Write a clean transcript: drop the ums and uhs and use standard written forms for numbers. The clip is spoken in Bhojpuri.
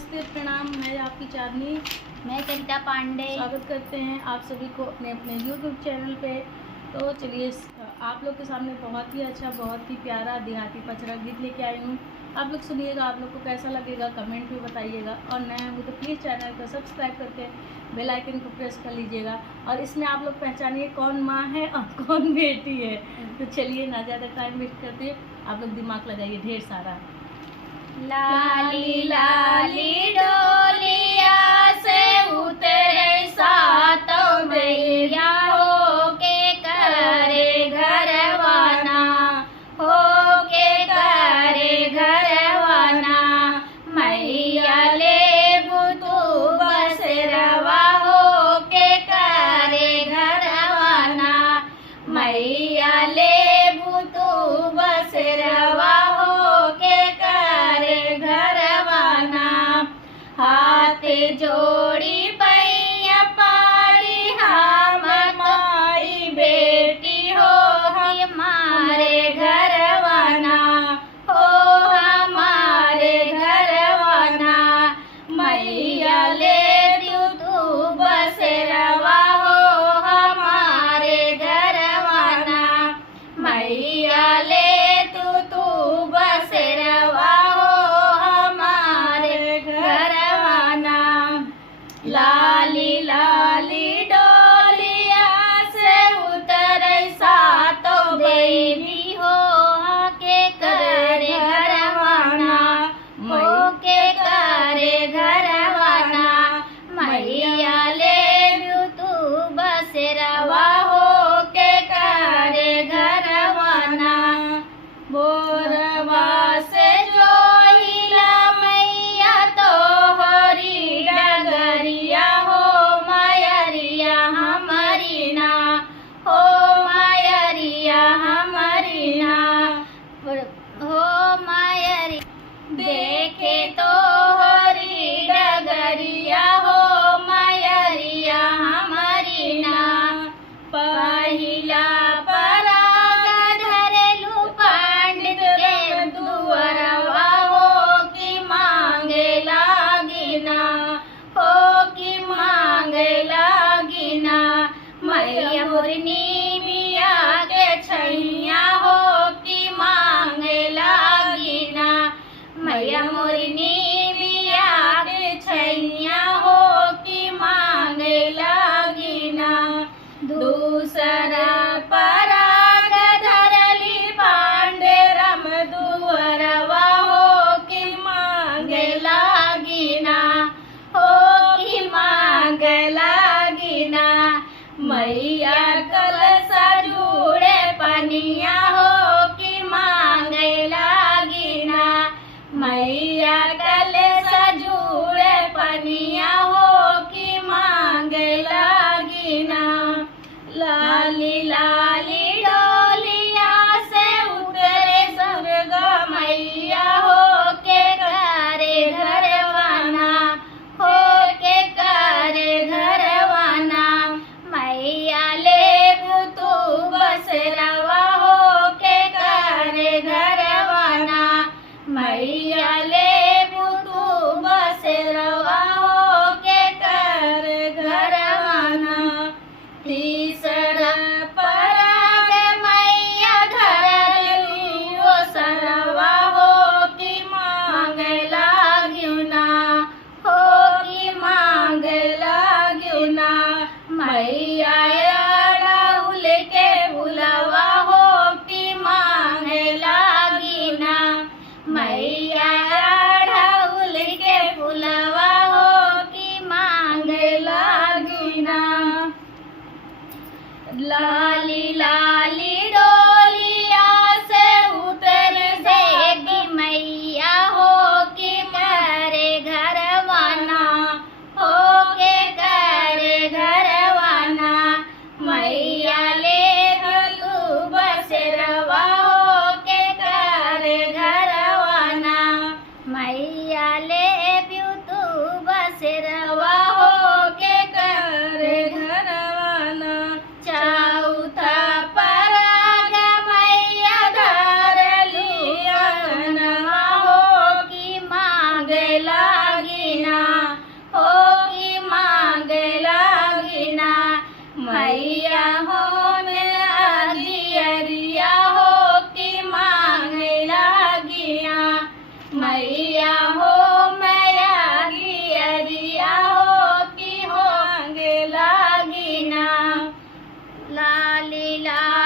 नमस्ते, प्रणाम। मैं आपकी चांदनी, मैं कविता पांडे स्वागत करते हैं आप सभी को अपने अपने YouTube चैनल पे। तो चलिए आप लोग के सामने बहुत ही अच्छा, बहुत ही प्यारा देहाती पचरा गीत लेके आई हूँ। आप लोग सुनिएगा, आप लोग को कैसा लगेगा कमेंट में बताइएगा। और नए हो तो प्लीज़ चैनल को सब्सक्राइब करके बेल आइकन को प्रेस कर लीजिएगा। और इसमें आप लोग पहचानिए कौन माँ है और कौन बेटी है। तो चलिए ना ज़्यादा टाइम वेस्ट करते, आप लोग दिमाग लगाइए ढेर सारा। लाली लाली डोलिया से उतरे सातों मैया हो के करे घरवाना, हो के करे घरवाना। मैया ले बुतू बसरवा हो के करे घरवाना, मैया ले बुतू बसरवा हो के करे घरवाना। हाथ जोड़ी पैया पाड़ी हम माई बेटी हो हमारे घरवाना, हो हमारे घरवाना। मैया ले तू बसरवा हो हमारे घरवाना, मैया ले तू बसरवा हो हमारे घरवाना। लाली लाली डोलिया से उतरे सातों बेटी हो के करे घरवाना, हो के करे घरवाना। मैया ले तू बसरवा हो के करे घरवाना। बोरवा से जोहिला मैया तो हरी डगरिया हो मायरिया हमारी ना, हो मायरिया हमारी ना, हो मायरी। देखे तो हरी डगरिया हो मायरिया हमारी ना। पहिला पराग धरेलू पंडित के दुअरवा हो कि मांगे लागिना, हो कि मांगे लागिना। मैया मुरनी मिया के छैया हो कि मांगे लागिना, मैया मुरनी मिया के छैया हो कि मांगे लागिना। दूसरा पराग धरली पांडे रम दुअरवा हो कि मांगे लागिना, हो कि मांगे लागिना। मैया कलसा जुड़े पनिया हो कि मांगे लागिना, मैया कलसा जुड़े पनिया हो कि मांगे लागिना। लाली लाली डोलिया से उतरे स्वर्ग मैया हो के करे घरवाना, हो के करे घरवाना। मैया ले तू बसरवा हो के करे घरवाना, मैया ले तू बसरवा हो के करे घरवाना। तीसरा पराग मैया धरली ओ सरवा हो कि मांगे लागिना, हो कि मांगे लागिना। मैया राहुल के बुलवा हो कि मांगे लागिना, मैया राहुल के बुलवा हो कि मांगे लागिना। लाली लाली डोलिया से उतरे देवी मैया हो कि करे घरवाना, हो के करे घरवाना। मैया ले तू बसरवा हो के करे घरवाना, मैया ले तू बसरवा हो के करे घरवाना। चौथा पराग मैया धरली अंगनवा हो कि मांगे लागी लाली लाली